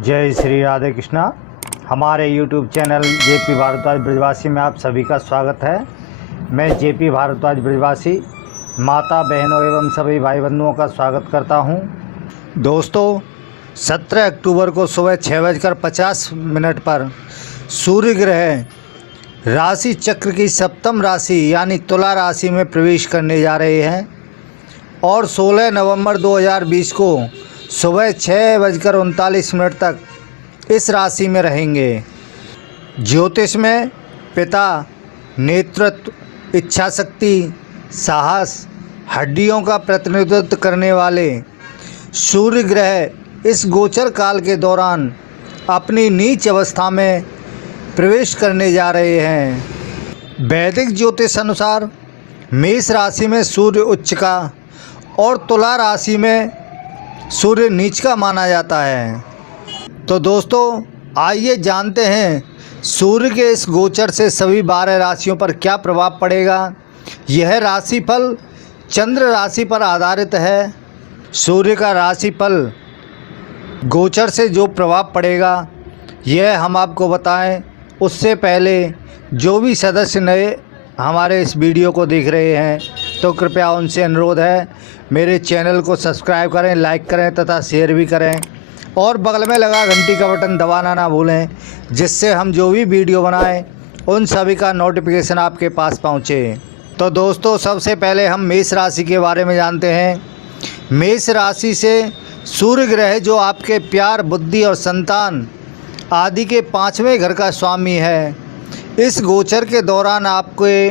जय श्री राधे कृष्णा। हमारे YouTube channel JP Bhardwaj ब्रजवासी में आप सभी का स्वागत है। मैं जेपी भारद्वाज ब्रजवासी माता बहनों एवं सभी भाई बंधुओं का स्वागत करता हूं। दोस्तों, 17 अक्टूबर को सुबह 6:50 पर सूर्य ग्रह राशि चक्र की सप्तम राशि यानी तुला राशि में प्रवेश करने जा रहे हैं और 16 नवंबर 2020 को सुबह 6:39 तक इस राशि में रहेंगे। ज्योतिष में पिता, नेतृत्व, इच्छा शक्ति, साहस, हड्डियों का प्रतिनिधित्व करने वाले सूर्य ग्रह इस गोचर काल के दौरान अपनी नीच अवस्था में प्रवेश करने जा रहे हैं। वैदिक ज्योतिष अनुसार मेष राशि में सूर्य उच्च का और तुला राशि में सूर्य नीच का माना जाता है। तो दोस्तों, आइए जानते हैं सूर्य के इस गोचर से सभी 12 राशियों पर क्या प्रभाव पड़ेगा। यह राशिफल चंद्र राशि पर आधारित है। सूर्य का राशिफल गोचर से जो प्रभाव पड़ेगा यह हम आपको बताएं, उससे पहले जो भी सदस्य नए हमारे इस वीडियो को देख रहे हैं तो कृपया उनसे अनुरोध है मेरे चैनल को सब्सक्राइब करें, लाइक करें तथा शेयर भी करें और बगल में लगा घंटी का बटन दबाना ना भूलें, जिससे हम जो भी वीडियो बनाएं उन सभी का नोटिफिकेशन आपके पास पहुंचे। तो दोस्तों, सबसे पहले हम मेष राशि के बारे में जानते हैं। मेष राशि से सूर्य ग्रह जो आपके प्यार, बुद्धि और संतान आदि के 5वें घर का स्वामी है, इस गोचर के दौरान आपके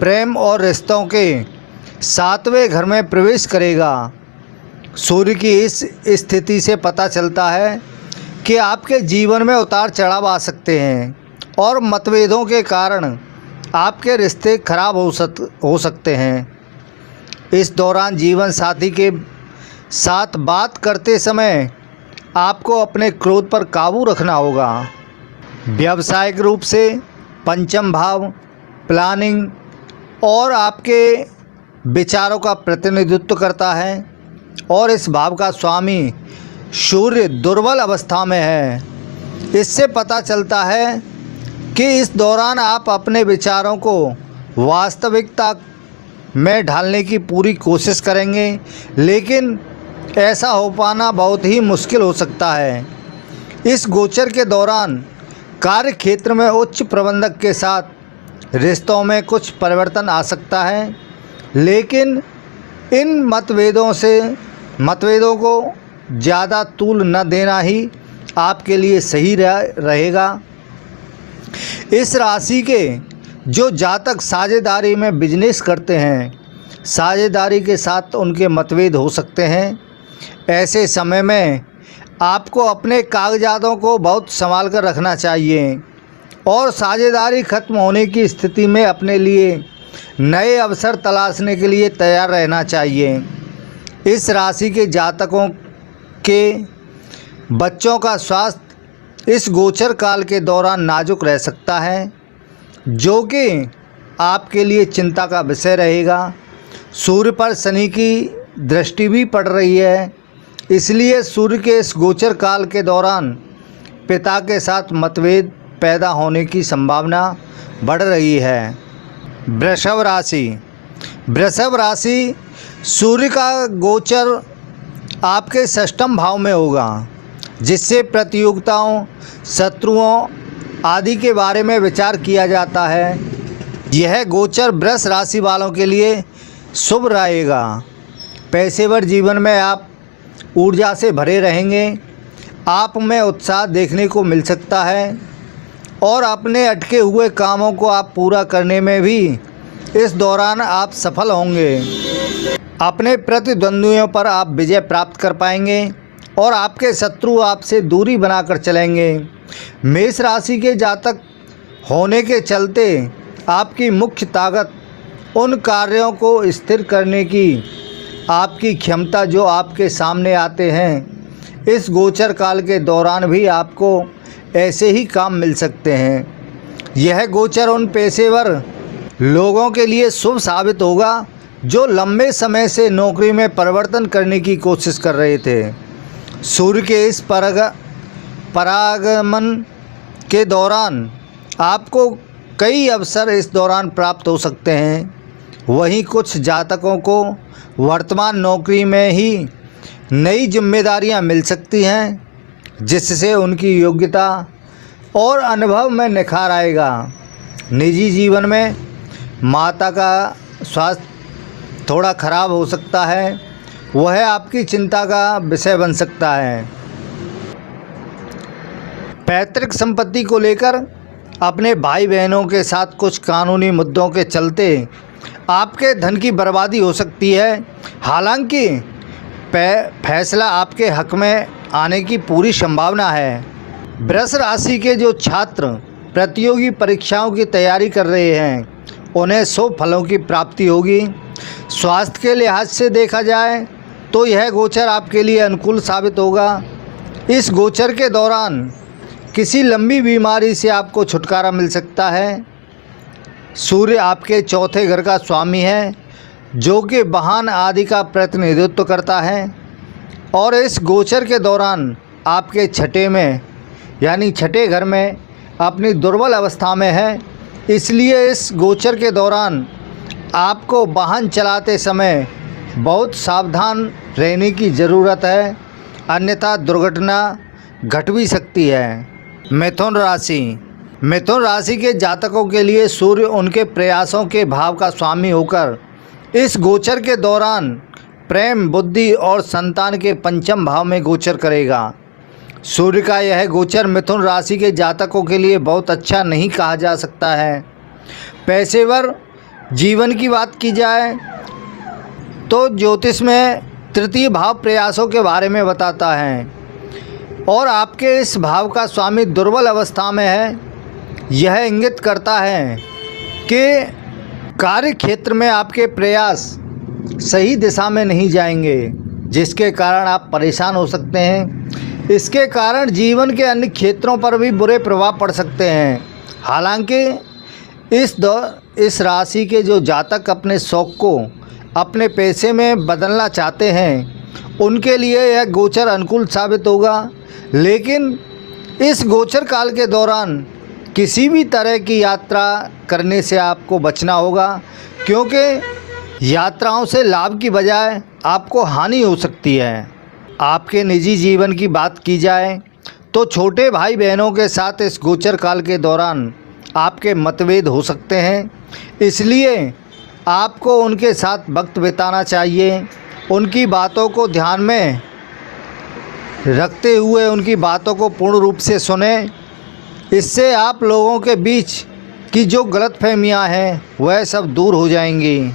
प्रेम और रिश्तों के 7वें घर में प्रवेश करेगा। सूर्य की इस स्थिति से पता चलता है कि आपके जीवन में उतार चढ़ाव आ सकते हैं और मतभेदों के कारण आपके रिश्ते खराब हो सकते हैं। इस दौरान जीवन साथी के साथ बात करते समय आपको अपने क्रोध पर काबू रखना होगा। व्यावसायिक रूप से पंचम भाव प्लानिंग और आपके विचारों का प्रतिनिधित्व करता है और इस भाव का स्वामी सूर्य दुर्बल अवस्था में है। इससे पता चलता है कि इस दौरान आप अपने विचारों को वास्तविकता में ढालने की पूरी कोशिश करेंगे, लेकिन ऐसा हो पाना बहुत ही मुश्किल हो सकता है। इस गोचर के दौरान कार्य क्षेत्र में उच्च प्रबंधक के साथ रिश्तों में कुछ परिवर्तन आ सकता है, लेकिन इन मतभेदों को ज़्यादा तूल न देना ही आपके लिए सही रहेगा। इस राशि के जो जातक साझेदारी में बिजनेस करते हैं, साझेदारी के साथ उनके मतभेद हो सकते हैं। ऐसे समय में आपको अपने कागजातों को बहुत संभाल कर रखना चाहिए और साझेदारी खत्म होने की स्थिति में अपने लिए नए अवसर तलाशने के लिए तैयार रहना चाहिए। इस राशि के जातकों के बच्चों का स्वास्थ्य इस गोचर काल के दौरान नाजुक रह सकता है, जो कि आपके लिए चिंता का विषय रहेगा। सूर्य पर शनि की दृष्टि भी पड़ रही है, इसलिए सूर्य के इस गोचर काल के दौरान पिता के साथ मतभेद पैदा होने की संभावना बढ़ रही है। वृषभ राशि सूर्य का गोचर आपके षष्ठम भाव में होगा, जिससे प्रतियोगिताओं, शत्रुओं आदि के बारे में विचार किया जाता है। यह गोचर वृष राशि वालों के लिए शुभ रहेगा। पेशेवर जीवन में आप ऊर्जा से भरे रहेंगे। आप में उत्साह देखने को मिल सकता है और अपने अटके हुए कामों को आप पूरा करने में भी इस दौरान आप सफल होंगे। अपने प्रतिद्वंद्वियों पर आप विजय प्राप्त कर पाएंगे और आपके शत्रु आपसे दूरी बनाकर चलेंगे। मेष राशि के जातक होने के चलते आपकी मुख्य ताकत उन कार्यों को स्थिर करने की आपकी क्षमता जो आपके सामने आते हैं, इस गोचर काल के दौरान भी आपको ऐसे ही काम मिल सकते हैं। यह गोचर उन पेशेवर लोगों के लिए शुभ साबित होगा जो लंबे समय से नौकरी में परिवर्तन करने की कोशिश कर रहे थे। सूर्य के इस परागमन के दौरान आपको कई अवसर इस दौरान प्राप्त हो सकते हैं। वहीं कुछ जातकों को वर्तमान नौकरी में ही नई जिम्मेदारियां मिल सकती हैं, जिससे उनकी योग्यता और अनुभव में निखार आएगा। निजी जीवन में माता का स्वास्थ्य थोड़ा खराब हो सकता है, वह आपकी चिंता का विषय बन सकता है। पैतृक संपत्ति को लेकर अपने भाई बहनों के साथ कुछ कानूनी मुद्दों के चलते आपके धन की बर्बादी हो सकती है। हालांकि फैसला आपके हक में आने की पूरी संभावना है। वृष राशि के जो छात्र प्रतियोगी परीक्षाओं की तैयारी कर रहे हैं, उन्हें शुभ फलों की प्राप्ति होगी। स्वास्थ्य के लिहाज से देखा जाए तो यह गोचर आपके लिए अनुकूल साबित होगा। इस गोचर के दौरान किसी लंबी बीमारी से आपको छुटकारा मिल सकता है। सूर्य आपके चौथे घर का स्वामी है, जो कि वाहन आदि का प्रतिनिधित्व करता है और इस गोचर के दौरान आपके छठे में यानी छठे घर में अपनी दुर्बल अवस्था में है। इसलिए इस गोचर के दौरान आपको वाहन चलाते समय बहुत सावधान रहने की ज़रूरत है, अन्यथा दुर्घटना घट भी सकती है। मिथुन राशि के जातकों के लिए सूर्य उनके प्रयासों के भाव का स्वामी होकर इस गोचर के दौरान प्रेम, बुद्धि और संतान के पंचम भाव में गोचर करेगा। सूर्य का यह गोचर मिथुन राशि के जातकों के लिए बहुत अच्छा नहीं कहा जा सकता है। पेशेवर जीवन की बात की जाए तो ज्योतिष में तृतीय भाव प्रयासों के बारे में बताता है और आपके इस भाव का स्वामी दुर्बल अवस्था में है। यह इंगित करता है कि कार्य क्षेत्र में आपके प्रयास सही दिशा में नहीं जाएंगे, जिसके कारण आप परेशान हो सकते हैं। इसके कारण जीवन के अन्य क्षेत्रों पर भी बुरे प्रभाव पड़ सकते हैं। हालांकि इस राशि के जो जातक अपने शौक को अपने पैसे में बदलना चाहते हैं, उनके लिए यह गोचर अनुकूल साबित होगा। लेकिन इस गोचर काल के दौरान किसी भी तरह की यात्रा करने से आपको बचना होगा, क्योंकि यात्राओं से लाभ की बजाय आपको हानि हो सकती है। आपके निजी जीवन की बात की जाए तो छोटे भाई बहनों के साथ इस गोचर काल के दौरान आपके मतभेद हो सकते हैं, इसलिए आपको उनके साथ वक्त बिताना चाहिए। उनकी बातों को ध्यान में रखते हुए उनकी बातों को पूर्ण रूप से सुने। इससे आप लोगों के बीच की जो गलतफहमियां हैं वह सब दूर हो जाएंगी।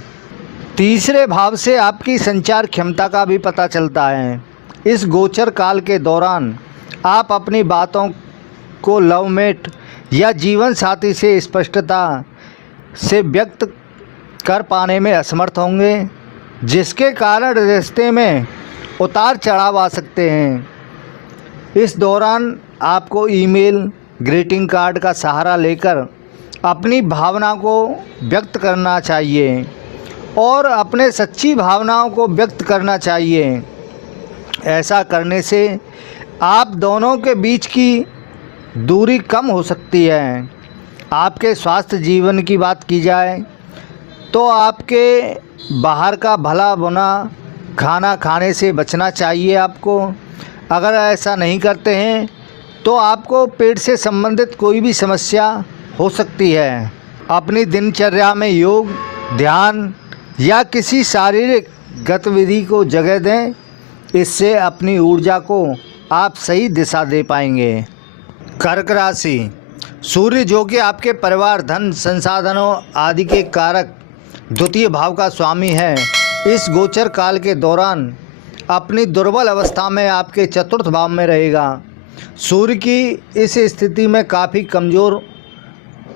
तीसरे भाव से आपकी संचार क्षमता का भी पता चलता है। इस गोचर काल के दौरान आप अपनी बातों को लवमेट या जीवन साथी से स्पष्टता से व्यक्त कर पाने में असमर्थ होंगे, जिसके कारण रिश्ते में उतार चढ़ाव आ सकते हैं। इस दौरान आपको ईमेल, ग्रीटिंग कार्ड का सहारा लेकर अपनी भावना को व्यक्त करना चाहिए और अपने सच्ची भावनाओं को व्यक्त करना चाहिए। ऐसा करने से आप दोनों के बीच की दूरी कम हो सकती है। आपके स्वास्थ्य जीवन की बात की जाए तो आपके बाहर का भला बुना खाना खाने से बचना चाहिए आपको। अगर ऐसा नहीं करते हैं तो आपको पेट से संबंधित कोई भी समस्या हो सकती है। अपनी दिनचर्या में योग, ध्यान या किसी शारीरिक गतिविधि को जगह दें। इससे अपनी ऊर्जा को आप सही दिशा दे पाएंगे। कर्क राशि, सूर्य जो कि आपके परिवार, धन, संसाधनों आदि के कारक द्वितीय भाव का स्वामी है, इस गोचर काल के दौरान अपनी दुर्बल अवस्था में आपके चतुर्थ भाव में रहेगा। सूर्य की इस स्थिति में काफ़ी कमज़ोर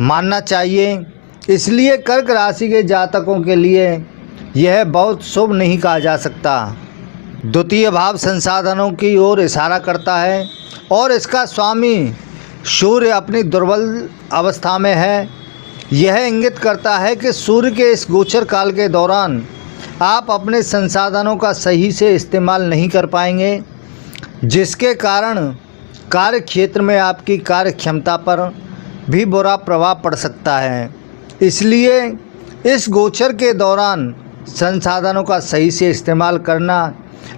मानना चाहिए, इसलिए कर्क राशि के जातकों के लिए यह बहुत शुभ नहीं कहा जा सकता। द्वितीय भाव संसाधनों की ओर इशारा करता है और इसका स्वामी सूर्य अपनी दुर्बल अवस्था में है। यह इंगित करता है कि सूर्य के इस गोचर काल के दौरान आप अपने संसाधनों का सही से इस्तेमाल नहीं कर पाएंगे, जिसके कारण कार्य क्षेत्र में आपकी कार्य क्षमता पर भी बुरा प्रभाव पड़ सकता है। इसलिए इस गोचर के दौरान संसाधनों का सही से इस्तेमाल करना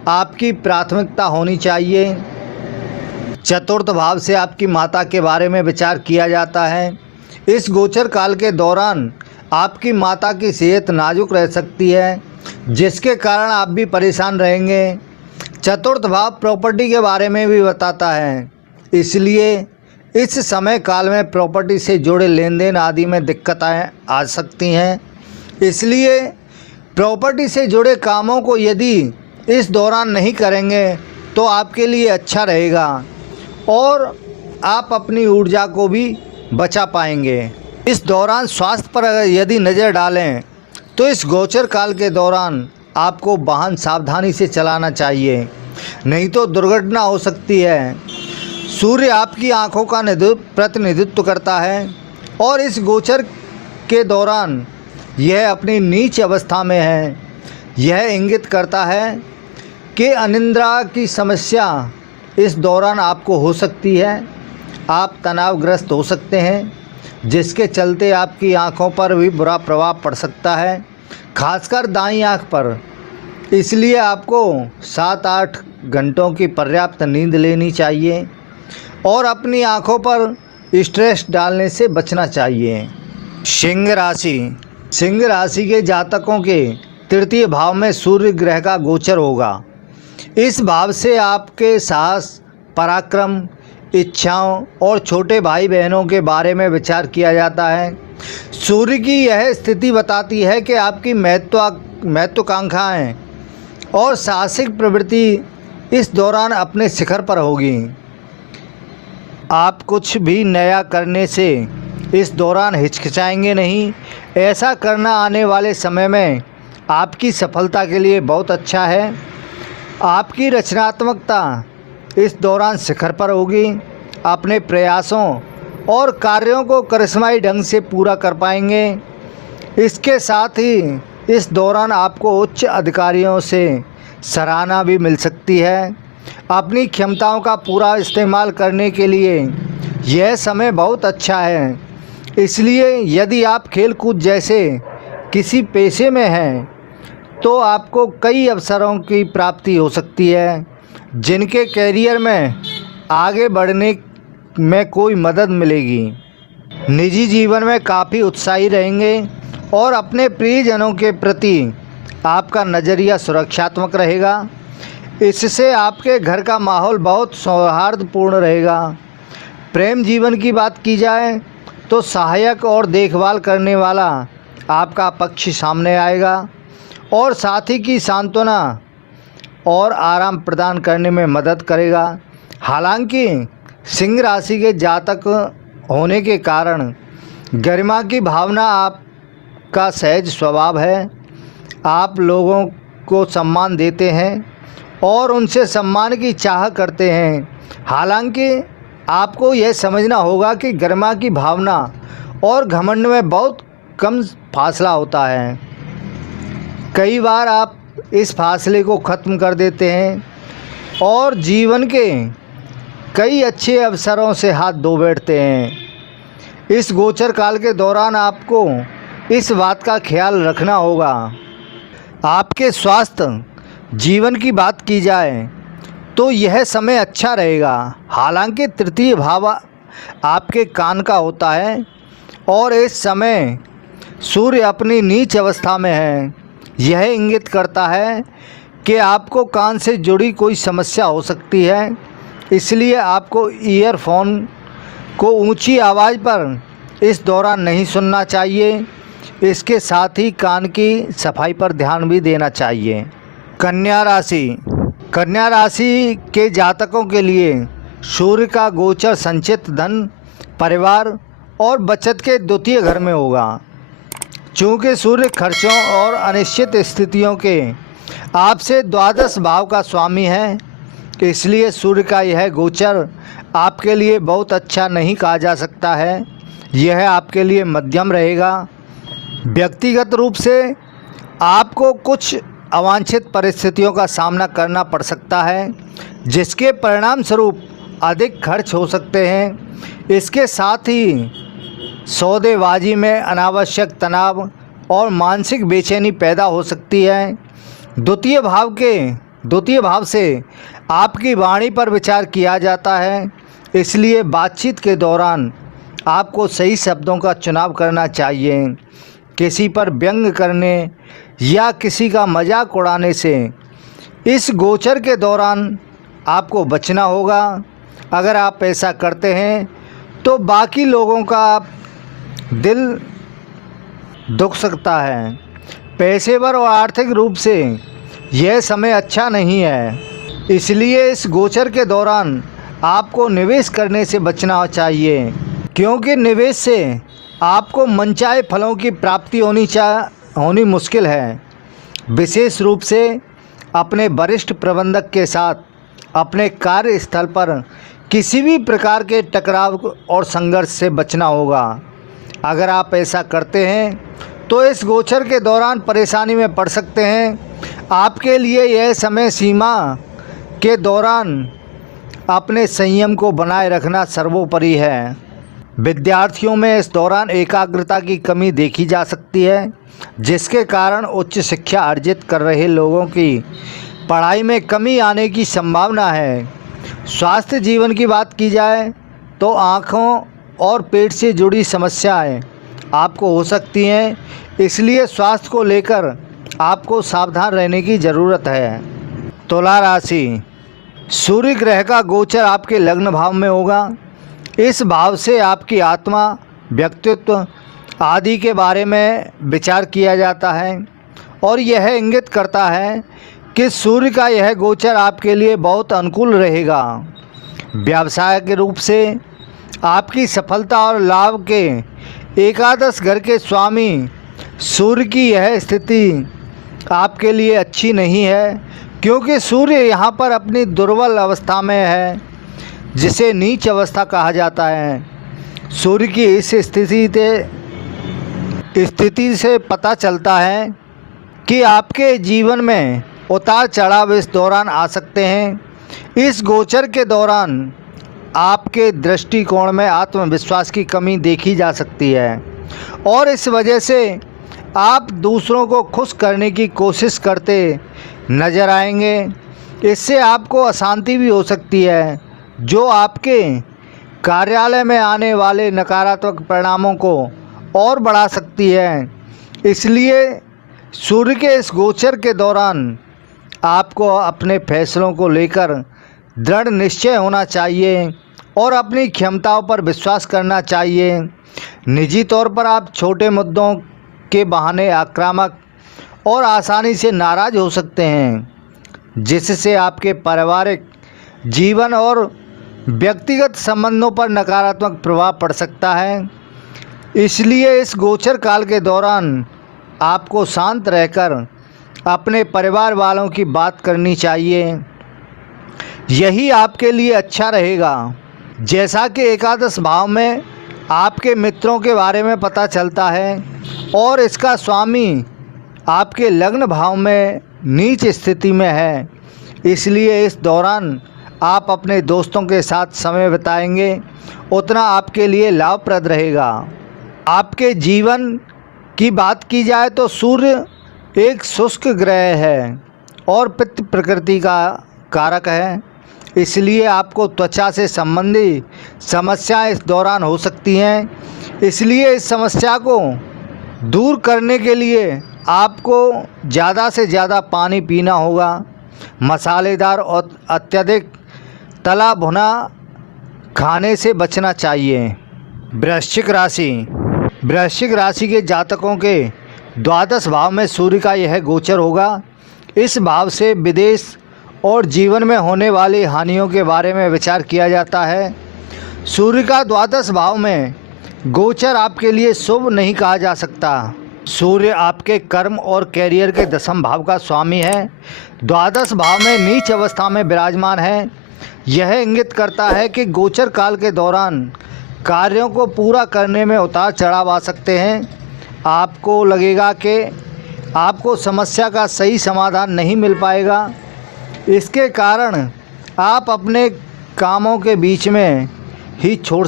आपकी प्राथमिकता होनी चाहिए। चतुर्थ भाव से आपकी माता के बारे में विचार किया जाता है। इस गोचर काल के दौरान आपकी माता की सेहत नाजुक रह सकती है, जिसके कारण आप भी परेशान रहेंगे। चतुर्थ भाव प्रॉपर्टी के बारे में भी बताता है, इसलिए इस समय काल में प्रॉपर्टी से जुड़े लेन देन आदि में दिक्कतें आ सकती हैं। इसलिए प्रॉपर्टी से जुड़े कामों को यदि इस दौरान नहीं करेंगे तो आपके लिए अच्छा रहेगा और आप अपनी ऊर्जा को भी बचा पाएंगे। इस दौरान स्वास्थ्य पर अगर यदि नज़र डालें तो इस गोचर काल के दौरान आपको वाहन सावधानी से चलाना चाहिए, नहीं तो दुर्घटना हो सकती है। सूर्य आपकी आँखों का प्रतिनिधित्व करता है और इस गोचर के दौरान यह अपनी नीच अवस्था में है। यह इंगित करता है कि अनिद्रा की समस्या इस दौरान आपको हो सकती है। आप तनावग्रस्त हो सकते हैं, जिसके चलते आपकी आँखों पर भी बुरा प्रभाव पड़ सकता है, खासकर दाईं आँख पर। इसलिए आपको 7-8 घंटों की पर्याप्त नींद लेनी चाहिए और अपनी आँखों पर स्ट्रेस डालने से बचना चाहिए। सिंह राशि के जातकों के तृतीय भाव में सूर्य ग्रह का गोचर होगा। इस भाव से आपके साहस, पराक्रम, इच्छाओं और छोटे भाई बहनों के बारे में विचार किया जाता है। सूर्य की यह स्थिति बताती है कि आपकी महत्वाकांक्षाएं और साहसिक प्रवृत्ति इस दौरान अपने शिखर पर होगी। आप कुछ भी नया करने से इस दौरान हिचकिचाएंगे नहीं। ऐसा करना आने वाले समय में आपकी सफलता के लिए बहुत अच्छा है। आपकी रचनात्मकता इस दौरान शिखर पर होगी। अपने प्रयासों और कार्यों को करिश्माई ढंग से पूरा कर पाएंगे। इसके साथ ही इस दौरान आपको उच्च अधिकारियों से सराहना भी मिल सकती है। अपनी क्षमताओं का पूरा इस्तेमाल करने के लिए यह समय बहुत अच्छा है। इसलिए यदि आप खेलकूद जैसे किसी पेशे में हैं तो आपको कई अवसरों की प्राप्ति हो सकती है, जिनके कैरियर में आगे बढ़ने में कोई मदद मिलेगी। निजी जीवन में काफ़ी उत्साही रहेंगे और अपने प्रियजनों के प्रति आपका नज़रिया सुरक्षात्मक रहेगा। इससे आपके घर का माहौल बहुत सौहार्दपूर्ण रहेगा। प्रेम जीवन की बात की जाए तो सहायक और देखभाल करने वाला आपका पक्ष सामने आएगा और साथी की सांत्वना और आराम प्रदान करने में मदद करेगा। हालांकि सिंह राशि के जातक होने के कारण गरिमा की भावना आपका सहज स्वभाव है। आप लोगों को सम्मान देते हैं और उनसे सम्मान की चाह करते हैं। हालांकि आपको यह समझना होगा कि गरिमा की भावना और घमंड में बहुत कम फासला होता है। कई बार आप इस फासले को ख़त्म कर देते हैं और जीवन के कई अच्छे अवसरों से हाथ धो बैठते हैं। इस गोचर काल के दौरान आपको इस बात का ख्याल रखना होगा। आपके स्वास्थ्य जीवन की बात की जाए तो यह समय अच्छा रहेगा। हालांकि तृतीय भाव आपके कान का होता है और इस समय सूर्य अपनी नीच अवस्था में है। यह इंगित करता है कि आपको कान से जुड़ी कोई समस्या हो सकती है। इसलिए आपको ईयरफोन को ऊंची आवाज़ पर इस दौरान नहीं सुनना चाहिए। इसके साथ ही कान की सफाई पर ध्यान भी देना चाहिए। कन्या राशि के जातकों के लिए सूर्य का गोचर संचित धन, परिवार और बचत के द्वितीय घर में होगा। चूँकि सूर्य खर्चों और अनिश्चित स्थितियों के आपसे द्वादश भाव का स्वामी है, इसलिए सूर्य का यह गोचर आपके लिए बहुत अच्छा नहीं कहा जा सकता है। यह आपके लिए मध्यम रहेगा। व्यक्तिगत रूप से आपको कुछ अवांछित परिस्थितियों का सामना करना पड़ सकता है, जिसके परिणाम स्वरूप अधिक खर्च हो सकते हैं। इसके साथ ही सौदेबाजी में अनावश्यक तनाव और मानसिक बेचैनी पैदा हो सकती है। द्वितीय भाव से आपकी वाणी पर विचार किया जाता है, इसलिए बातचीत के दौरान आपको सही शब्दों का चुनाव करना चाहिए। किसी पर व्यंग करने या किसी का मजाक उड़ाने से इस गोचर के दौरान आपको बचना होगा। अगर आप ऐसा करते हैं तो बाकी लोगों का दिल दुख सकता है। पेशेवर और आर्थिक रूप से यह समय अच्छा नहीं है, इसलिए इस गोचर के दौरान आपको निवेश करने से बचना चाहिए, क्योंकि निवेश से आपको मनचाहे फलों की प्राप्ति होनी मुश्किल है। विशेष रूप से अपने वरिष्ठ प्रबंधक के साथ अपने कार्यस्थल पर किसी भी प्रकार के टकराव और संघर्ष से बचना होगा। अगर आप ऐसा करते हैं तो इस गोचर के दौरान परेशानी में पड़ सकते हैं। आपके लिए यह समय सीमा के दौरान अपने संयम को बनाए रखना सर्वोपरि है। विद्यार्थियों में इस दौरान एकाग्रता की कमी देखी जा सकती है, जिसके कारण उच्च शिक्षा अर्जित कर रहे लोगों की पढ़ाई में कमी आने की संभावना है। स्वास्थ्य जीवन की बात की जाए तो आँखों और पेट से जुड़ी समस्याएं आपको हो सकती हैं, इसलिए स्वास्थ्य को लेकर आपको सावधान रहने की ज़रूरत है। तुला राशि, सूर्य ग्रह का गोचर आपके लग्न भाव में होगा। इस भाव से आपकी आत्मा, व्यक्तित्व आदि के बारे में विचार किया जाता है और यह इंगित करता है कि सूर्य का यह गोचर आपके लिए बहुत अनुकूल रहेगा। व्यवसाय के रूप से आपकी सफलता और लाभ के एकादश घर के स्वामी सूर्य की यह स्थिति आपके लिए अच्छी नहीं है, क्योंकि सूर्य यहाँ पर अपनी दुर्बल अवस्था में है, जिसे नीच अवस्था कहा जाता है। सूर्य की इस स्थिति से पता चलता है कि आपके जीवन में उतार चढ़ाव इस दौरान आ सकते हैं। इस गोचर के दौरान आपके दृष्टिकोण में आत्मविश्वास की कमी देखी जा सकती है और इस वजह से आप दूसरों को खुश करने की कोशिश करते नज़र आएंगे। इससे आपको अशांति भी हो सकती है, जो आपके कार्यालय में आने वाले नकारात्मक परिणामों को और बढ़ा सकती है। इसलिए सूर्य के इस गोचर के दौरान आपको अपने फैसलों को लेकर दृढ़ निश्चय होना चाहिए और अपनी क्षमताओं पर विश्वास करना चाहिए। निजी तौर पर आप छोटे मुद्दों के बहाने आक्रामक और आसानी से नाराज़ हो सकते हैं, जिससे आपके पारिवारिक जीवन और व्यक्तिगत संबंधों पर नकारात्मक प्रभाव पड़ सकता है। इसलिए इस गोचर काल के दौरान आपको शांत रहकर अपने परिवार वालों की बात करनी चाहिए, यही आपके लिए अच्छा रहेगा। जैसा कि एकादश भाव में आपके मित्रों के बारे में पता चलता है और इसका स्वामी आपके लग्न भाव में नीच स्थिति में है, इसलिए इस दौरान आप अपने दोस्तों के साथ समय बिताएंगे उतना आपके लिए लाभप्रद रहेगा। आपके जीवन की बात की जाए तो सूर्य एक शुष्क ग्रह है और पित्त प्रकृति का कारक है, इसलिए आपको त्वचा से संबंधी समस्याएं इस दौरान हो सकती हैं। इसलिए इस समस्या को दूर करने के लिए आपको ज़्यादा से ज़्यादा पानी पीना होगा। मसालेदार और अत्यधिक तला भुना खाने से बचना चाहिए। वृश्चिक राशि के जातकों के द्वादश भाव में सूर्य का यह गोचर होगा। इस भाव से विदेश और जीवन में होने वाली हानियों के बारे में विचार किया जाता है। सूर्य का द्वादश भाव में गोचर आपके लिए शुभ नहीं कहा जा सकता। सूर्य आपके कर्म और कैरियर के दशम भाव का स्वामी है। द्वादश भाव में नीच अवस्था में विराजमान है। यह इंगित करता है कि गोचर काल के दौरान कार्यों को पूरा करने में उतार चढ़ाव आ सकते हैं। आपको लगेगा कि आपको समस्या का सही समाधान नहीं मिल पाएगा। इसके कारण आप अपने कामों के बीच में ही छोड़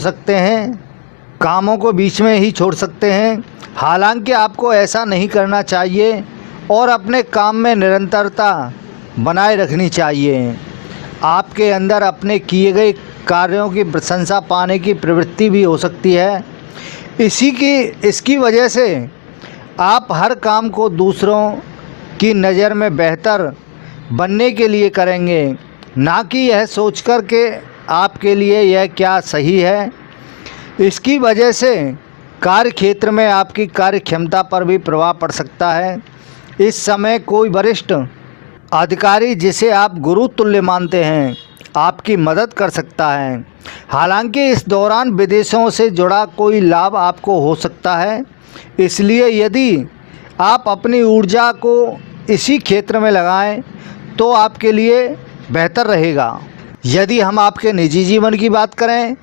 सकते हैं। हालांकि आपको ऐसा नहीं करना चाहिए और अपने काम में निरंतरता बनाए रखनी चाहिए। आपके अंदर अपने किए गए कार्यों की प्रशंसा पाने की प्रवृत्ति भी हो सकती है। इसकी वजह से आप हर काम को दूसरों की नज़र में बेहतर बनने के लिए करेंगे, ना कि यह सोचकर के आपके लिए यह क्या सही है। इसकी वजह से कार्य क्षेत्र में आपकी कार्य क्षमता पर भी प्रभाव पड़ सकता है। इस समय कोई वरिष्ठ अधिकारी जिसे आप गुरु तुल्य मानते हैं आपकी मदद कर सकता है। हालांकि इस दौरान विदेशों से जुड़ा कोई लाभ आपको हो सकता है, इसलिए यदि आप अपनी ऊर्जा को इसी क्षेत्र में लगाएं तो आपके लिए बेहतर रहेगा। यदि हम आपके निजी जीवन की बात करें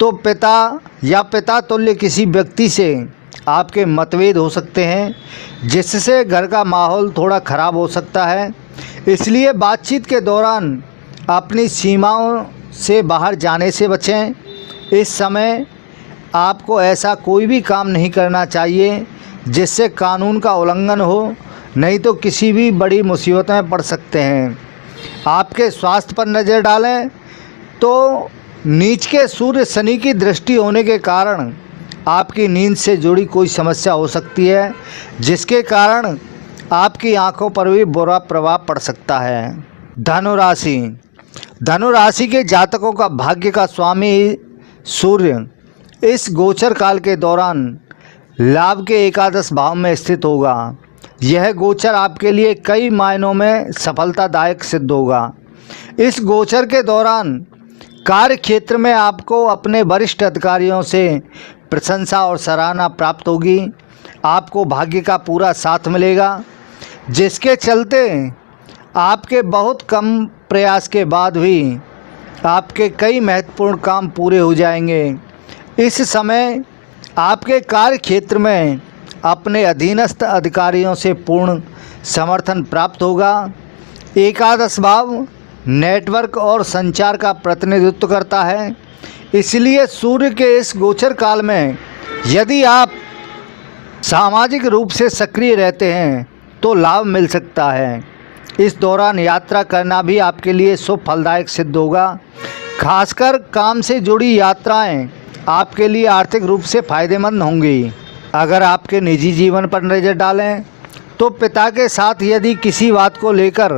तो पिता या पिता तुल्य किसी व्यक्ति से आपके मतभेद हो सकते हैं, जिससे घर का माहौल थोड़ा ख़राब हो सकता है। इसलिए बातचीत के दौरान अपनी सीमाओं से बाहर जाने से बचें। इस समय आपको ऐसा कोई भी काम नहीं करना चाहिए जिससे कानून का उल्लंघन हो, नहीं तो किसी भी बड़ी मुसीबत में पड़ सकते हैं। आपके स्वास्थ्य पर नज़र डालें तो नीच के सूर्य शनि की दृष्टि होने के कारण आपकी नींद से जुड़ी कोई समस्या हो सकती है, जिसके कारण आपकी आंखों पर भी बुरा प्रभाव पड़ सकता है। धनुराशि के जातकों का भाग्य का स्वामी सूर्य इस गोचर काल के दौरान लाभ के एकादश भाव में स्थित होगा। यह गोचर आपके लिए कई मायनों में सफलतादायक सिद्ध होगा। इस गोचर के दौरान कार्य क्षेत्र में आपको अपने वरिष्ठ अधिकारियों से प्रशंसा और सराहना प्राप्त होगी। आपको भाग्य का पूरा साथ मिलेगा, जिसके चलते आपके बहुत कम प्रयास के बाद भी आपके कई महत्वपूर्ण काम पूरे हो जाएंगे। इस समय आपके कार्य क्षेत्र में अपने अधीनस्थ अधिकारियों से पूर्ण समर्थन प्राप्त होगा। एकादश भाव नेटवर्क और संचार का प्रतिनिधित्व करता है, इसलिए सूर्य के इस गोचर काल में यदि आप सामाजिक रूप से सक्रिय रहते हैं तो लाभ मिल सकता है। इस दौरान यात्रा करना भी आपके लिए शुभ फलदायक सिद्ध होगा। खासकर काम से जुड़ी यात्राएं आपके लिए आर्थिक रूप से फायदेमंद होंगी। अगर आपके निजी जीवन पर नज़र डालें तो पिता के साथ यदि किसी बात को लेकर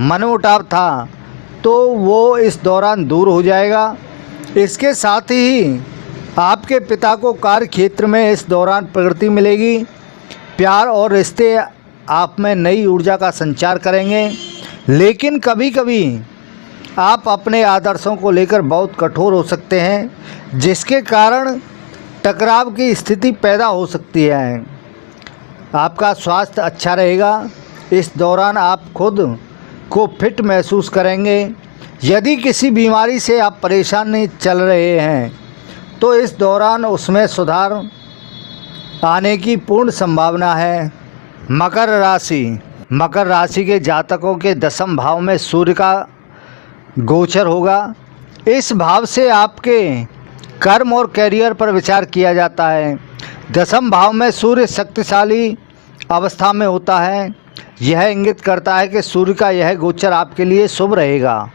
मनमुटाव था तो वो इस दौरान दूर हो जाएगा। इसके साथ ही आपके पिता को कार्य क्षेत्र में इस दौरान प्रगति मिलेगी। प्यार और रिश्ते आप में नई ऊर्जा का संचार करेंगे, लेकिन कभी कभी आप अपने आदर्शों को लेकर बहुत कठोर हो सकते हैं, जिसके कारण टकराव की स्थिति पैदा हो सकती है। आपका स्वास्थ्य अच्छा रहेगा। इस दौरान आप खुद को फिट महसूस करेंगे। यदि किसी बीमारी से आप परेशान चल रहे हैं तो इस दौरान उसमें सुधार आने की पूर्ण संभावना है। मकर राशि के जातकों के दसम भाव में सूर्य का गोचर होगा। इस भाव से आपके कर्म और कैरियर पर विचार किया जाता है। दसम भाव में सूर्य शक्तिशाली अवस्था में होता है। यह इंगित करता है कि सूर्य का यह गोचर आपके लिए शुभ रहेगा।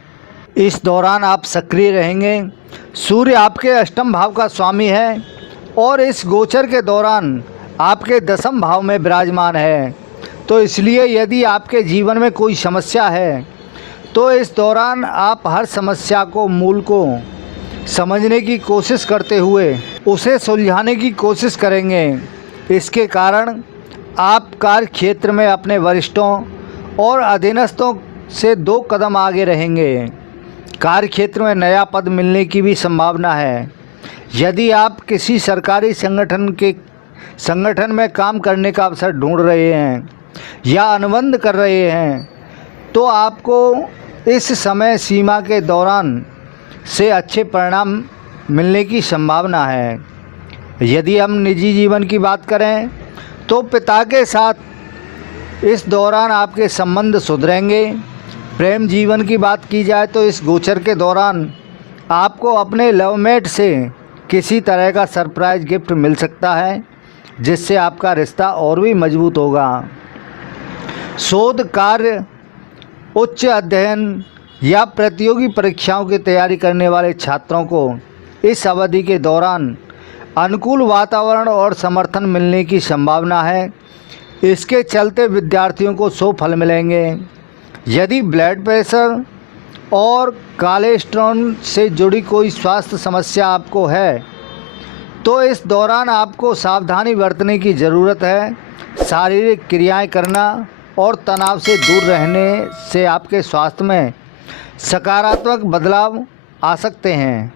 इस दौरान आप सक्रिय रहेंगे। सूर्य आपके अष्टम भाव का स्वामी है और इस गोचर के दौरान आपके दसम भाव में विराजमान है। तो इसलिए यदि आपके जीवन में कोई समस्या है तो इस दौरान आप हर समस्या को मूल को समझने की कोशिश करते हुए उसे सुलझाने की कोशिश करेंगे। इसके कारण आप कार्य क्षेत्र में अपने वरिष्ठों और अधीनस्थों से 2 कदम आगे रहेंगे। कार्य क्षेत्र में नया पद मिलने की भी संभावना है। यदि आप किसी सरकारी संगठन में काम करने का अवसर ढूंढ रहे हैं या अनुबंध कर रहे हैं तो आपको इस समय सीमा के दौरान से अच्छे परिणाम मिलने की संभावना है। यदि हम निजी जीवन की बात करें तो पिता के साथ इस दौरान आपके संबंध सुधरेंगे। प्रेम जीवन की बात की जाए तो इस गोचर के दौरान आपको अपने लवमेट से किसी तरह का सरप्राइज गिफ्ट मिल सकता है, जिससे आपका रिश्ता और भी मजबूत होगा। शोध कार्य, उच्च अध्ययन या प्रतियोगी परीक्षाओं की तैयारी करने वाले छात्रों को इस अवधि के दौरान अनुकूल वातावरण और समर्थन मिलने की संभावना है। इसके चलते विद्यार्थियों को शुभ फल मिलेंगे। यदि ब्लड प्रेशर और कोलेस्ट्रॉल से जुड़ी कोई स्वास्थ्य समस्या आपको है तो इस दौरान आपको सावधानी बरतने की ज़रूरत है। शारीरिक क्रियाएं करना और तनाव से दूर रहने से आपके स्वास्थ्य में सकारात्मक बदलाव आ सकते हैं।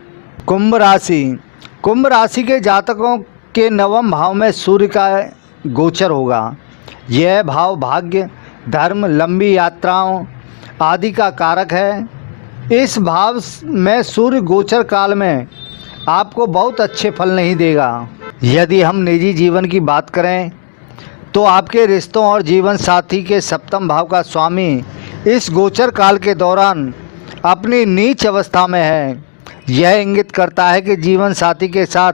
कुंभ राशि के जातकों के नवम भाव में सूर्य का गोचर होगा। यह भाव भाग्य, धर्म, लंबी यात्राओं आदि का कारक है। इस भाव में सूर्य गोचर काल में आपको बहुत अच्छे फल नहीं देगा। यदि हम निजी जीवन की बात करें तो आपके रिश्तों और जीवन साथी के सप्तम भाव का स्वामी इस गोचर काल के दौरान अपनी नीच अवस्था में है। यह इंगित करता है कि जीवन साथी के साथ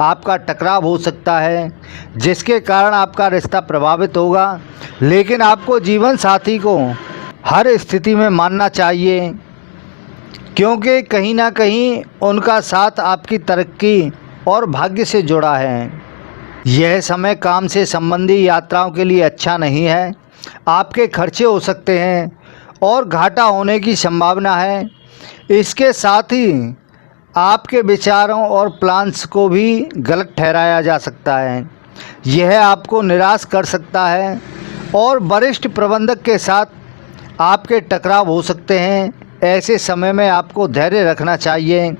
आपका टकराव हो सकता है, जिसके कारण आपका रिश्ता प्रभावित होगा। लेकिन आपको जीवन साथी को हर स्थिति में मानना चाहिए, क्योंकि कहीं ना कहीं उनका साथ आपकी तरक्की और भाग्य से जुड़ा है। यह समय काम से संबंधी यात्राओं के लिए अच्छा नहीं है। आपके खर्चे हो सकते हैं और घाटा होने की संभावना है। इसके साथ ही आपके विचारों और प्लान्स को भी गलत ठहराया जा सकता है। यह आपको निराश कर सकता है और वरिष्ठ प्रबंधक के साथ आपके टकराव हो सकते हैं। ऐसे समय में आपको धैर्य रखना चाहिए।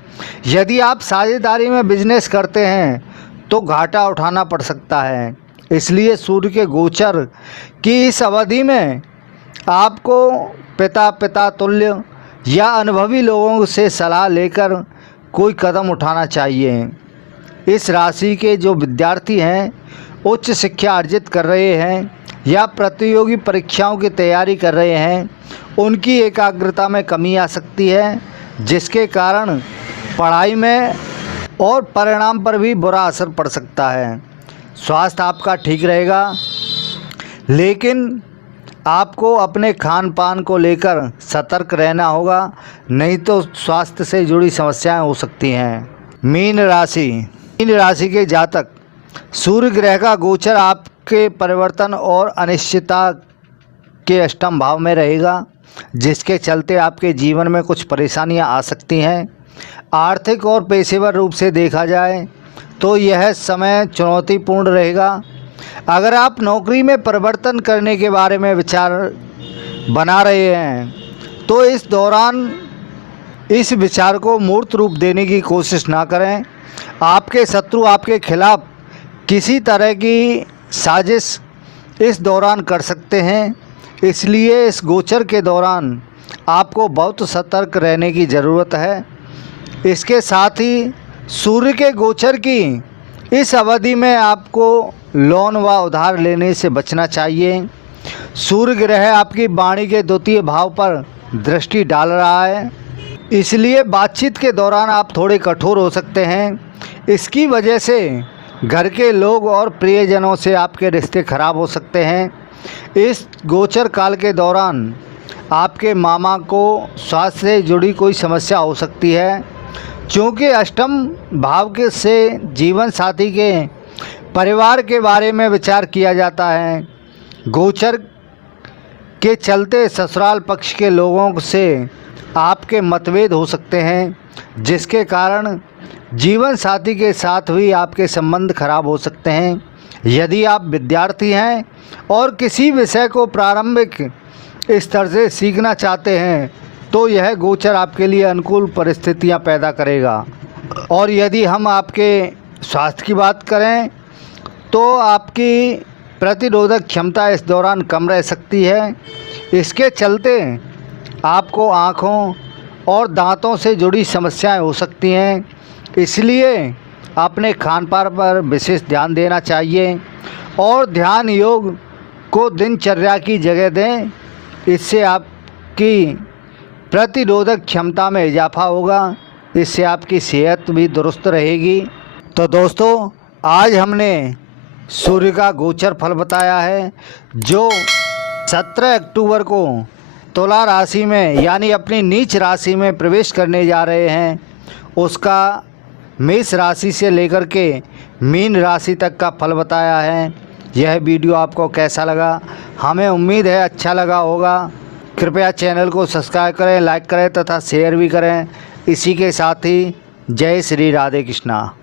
यदि आप साझेदारी में बिजनेस करते हैं तो घाटा उठाना पड़ सकता है। इसलिए सूर्य के गोचर की इस अवधि में आपको पिता तुल्य या अनुभवी लोगों से सलाह लेकर कोई कदम उठाना चाहिए। इस राशि के जो विद्यार्थी हैं, उच्च शिक्षा अर्जित कर रहे हैं या प्रतियोगी परीक्षाओं की तैयारी कर रहे हैं, उनकी एकाग्रता में कमी आ सकती है, जिसके कारण पढ़ाई में और परिणाम पर भी बुरा असर पड़ सकता है। स्वास्थ्य आपका ठीक रहेगा, लेकिन आपको अपने खान पान को लेकर सतर्क रहना होगा, नहीं तो स्वास्थ्य से जुड़ी समस्याएं हो सकती हैं। मीन राशि के जातक, सूर्य ग्रह का गोचर आपके परिवर्तन और अनिश्चितता के अष्टम भाव में रहेगा, जिसके चलते आपके जीवन में कुछ परेशानियां आ सकती हैं। आर्थिक और पेशेवर रूप से देखा जाए तो यह समय चुनौतीपूर्ण रहेगा। अगर आप नौकरी में परिवर्तन करने के बारे में विचार बना रहे हैं तो इस दौरान इस विचार को मूर्त रूप देने की कोशिश ना करें। आपके शत्रु आपके खिलाफ किसी तरह की साजिश इस दौरान कर सकते हैं। इसलिए इस गोचर के दौरान आपको बहुत सतर्क रहने की ज़रूरत है। इसके साथ ही सूर्य के गोचर की इस अवधि में आपको लोन व उधार लेने से बचना चाहिए। सूर्य ग्रह आपकी वाणी के द्वितीय भाव पर दृष्टि डाल रहा है, इसलिए बातचीत के दौरान आप थोड़े कठोर हो सकते हैं। इसकी वजह से घर के लोग और प्रियजनों से आपके रिश्ते खराब हो सकते हैं। इस गोचर काल के दौरान आपके मामा को स्वास्थ्य से जुड़ी कोई समस्या हो सकती है, क्योंकि अष्टम भाव के से जीवन साथी के परिवार के बारे में विचार किया जाता है। गोचर के चलते ससुराल पक्ष के लोगों से आपके मतभेद हो सकते हैं, जिसके कारण जीवन साथी के साथ भी आपके संबंध खराब हो सकते हैं। यदि आप विद्यार्थी हैं और किसी विषय को प्रारंभिक स्तर से सीखना चाहते हैं तो यह गोचर आपके लिए अनुकूल परिस्थितियां पैदा करेगा। और यदि हम आपके स्वास्थ्य की बात करें तो आपकी प्रतिरोधक क्षमता इस दौरान कम रह सकती है। इसके चलते आपको आँखों और दांतों से जुड़ी समस्याएं हो सकती हैं। इसलिए अपने खान पान पर विशेष ध्यान देना चाहिए और ध्यान योग को दिनचर्या की जगह दें। इससे आपकी प्रतिरोधक क्षमता में इजाफा होगा इससे आपकी सेहत भी दुरुस्त रहेगी। तो दोस्तों, आज हमने सूर्य का गोचर फल बताया है, जो 17 अक्टूबर को तुला राशि में यानी अपनी नीच राशि में प्रवेश करने जा रहे हैं। उसका मेष राशि से लेकर के मीन राशि तक का फल बताया है। यह वीडियो आपको कैसा लगा? हमें उम्मीद है अच्छा लगा होगा। कृपया चैनल को सब्सक्राइब करें, लाइक करें तथा शेयर भी करें। इसी के साथ ही जय श्री राधे कृष्णा।